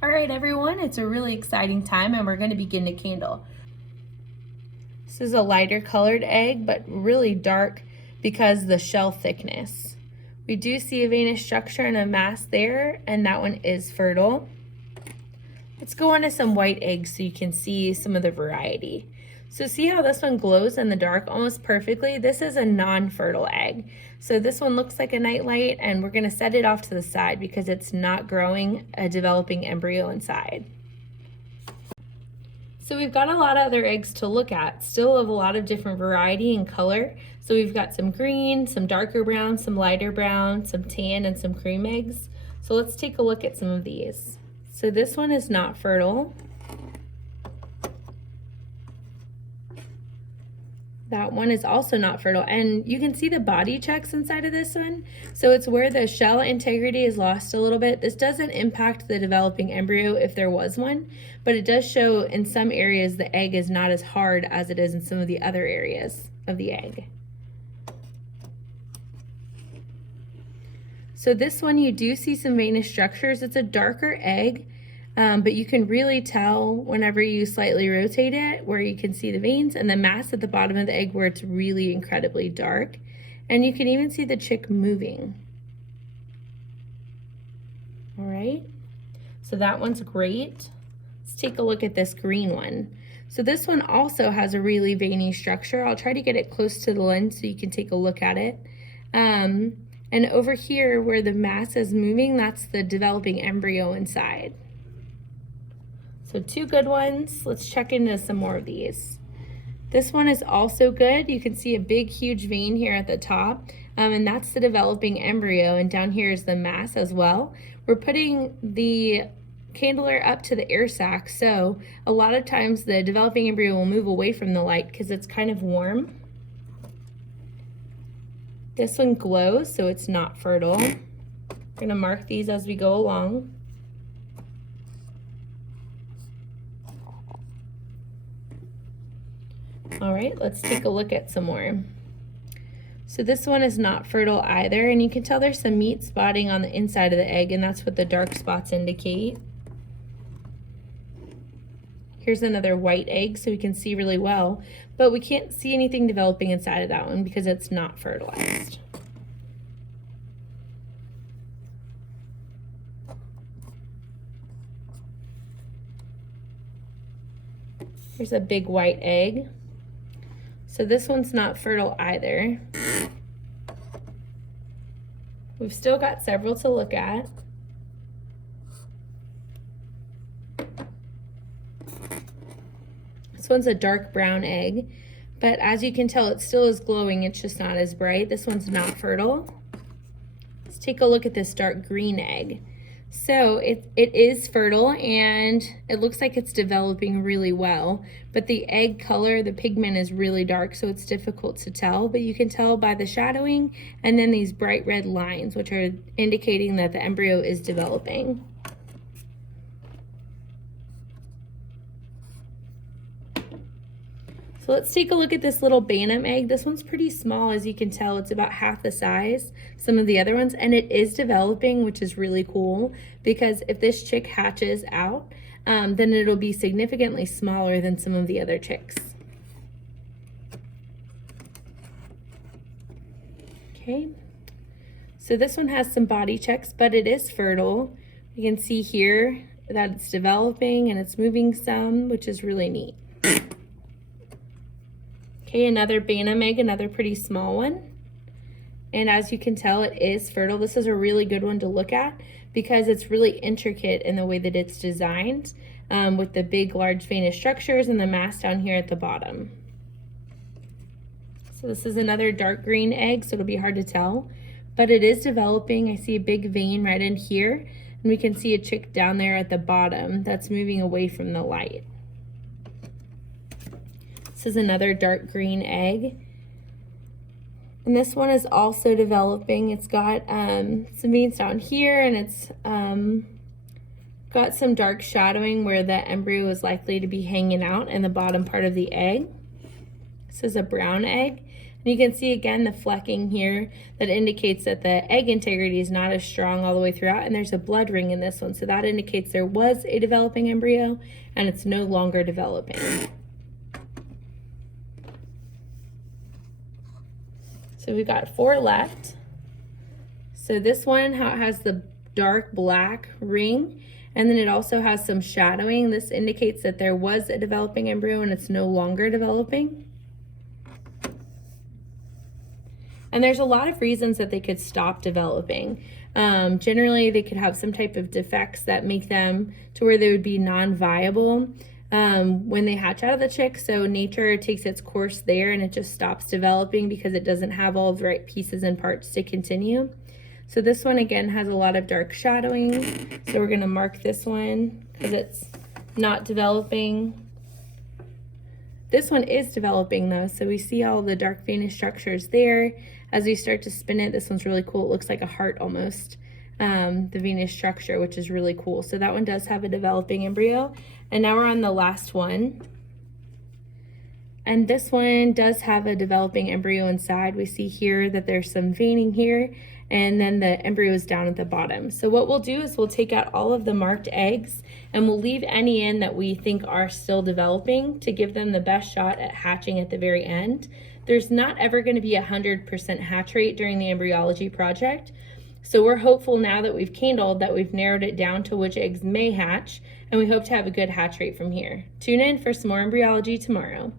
All right, everyone, it's a really exciting time and we're going to begin a candle. This is a lighter colored egg, but really dark because the shell thickness. We do see a venous structure and a mass there, and that one is fertile. Let's go on to some white eggs so you can see some of the variety. So see how this one glows in the dark almost perfectly? This is a non-fertile egg. So this one looks like a nightlight, and we're gonna set it off to the side because it's not growing a developing embryo inside. So we've got a lot of other eggs to look at, still of a lot of different variety and color. So we've got some green, some darker brown, some lighter brown, some tan, and some cream eggs. So let's take a look at some of these. So this one is not fertile. That one is also not fertile, and you can see the body checks inside of this one. So it's where the shell integrity is lost a little bit. This doesn't impact the developing embryo if there was one, but it does show in some areas the egg is not as hard as it is in some of the other areas of the egg. So this one, you do see some venous structures. It's a darker egg, but you can really tell whenever you slightly rotate it where you can see the veins and the mass at the bottom of the egg where it's really incredibly dark. And you can even see the chick moving. All right, so that one's great. Let's take a look at this green one. So this one also has a really veiny structure. I'll try to get it close to the lens so you can take a look at it. And over here where the mass is moving, that's the developing embryo inside. So two good ones. Let's check into some more of these. This one is also good. You can see a big, huge vein here at the top, and that's the developing embryo, and down here is the mass as well. We're putting the candler up to the air sac, so a lot of times the developing embryo will move away from the light because it's kind of warm. This one glows, so it's not fertile. We're gonna mark these as we go along. All right, let's take a look at some more. So this one is not fertile either, and you can tell there's some meat spotting on the inside of the egg, and that's what the dark spots indicate. Here's another white egg so we can see really well, but we can't see anything developing inside of that one because it's not fertilized. Here's a big white egg. So this one's not fertile either. We've still got several to look at. This one's a dark brown egg, but as you can tell, it still is glowing. It's just not as bright. This one's not fertile. Let's take a look at this dark green egg. So it is fertile, and it looks like it's developing really well, but the egg color, the pigment is really dark, so it's difficult to tell, but you can tell by the shadowing and then these bright red lines, which are indicating that the embryo is developing. So let's take a look at this little Bantam egg. This one's pretty small, as you can tell. It's about half the size some of the other ones, and it is developing, which is really cool, because if this chick hatches out, then it'll be significantly smaller than some of the other chicks. Okay, so this one has some body checks, but it is fertile. You can see here that it's developing and it's moving some, which is really neat. Okay, another Bantam egg, another pretty small one. And as you can tell, it is fertile. This is a really good one to look at because it's really intricate in the way that it's designed, with the big, large venous structures and the mass down here at the bottom. So this is another dark green egg, so it'll be hard to tell, but it is developing. I see a big vein right in here, and we can see a chick down there at the bottom that's moving away from the light. This is another dark green egg. And this one is also developing. It's got some veins down here, and it's got some dark shadowing where the embryo is likely to be hanging out in the bottom part of the egg. This is a brown egg. And you can see again the flecking here that indicates that the egg integrity is not as strong all the way throughout, and there's a blood ring in this one. So that indicates there was a developing embryo and it's no longer developing. So we've got 4 left. So this one has the dark black ring, and then it also has some shadowing. This indicates that there was a developing embryo and it's no longer developing. And there's a lot of reasons that they could stop developing. Generally, they could have some type of defects that make them to where they would be non-viable when they hatch out of the chick. So nature takes its course there and it just stops developing because it doesn't have all the right pieces and parts to continue. So this one again has a lot of dark shadowing. So we're gonna mark this one because it's not developing. This one is developing though, so we see all the dark venous structures there. As we start to spin it, this one's really cool. It looks like a heart almost, the venous structure, which is really cool. So that one does have a developing embryo. And now we're on the last one. And this one does have a developing embryo inside. We see here that there's some veining here, and then the embryo is down at the bottom. So what we'll do is we'll take out all of the marked eggs and we'll leave any in that we think are still developing to give them the best shot at hatching at the very end. There's not ever going to be 100% hatch rate during the embryology project. So we're hopeful now that we've candled that we've narrowed it down to which eggs may hatch, and we hope to have a good hatch rate from here. Tune in for some more embryology tomorrow.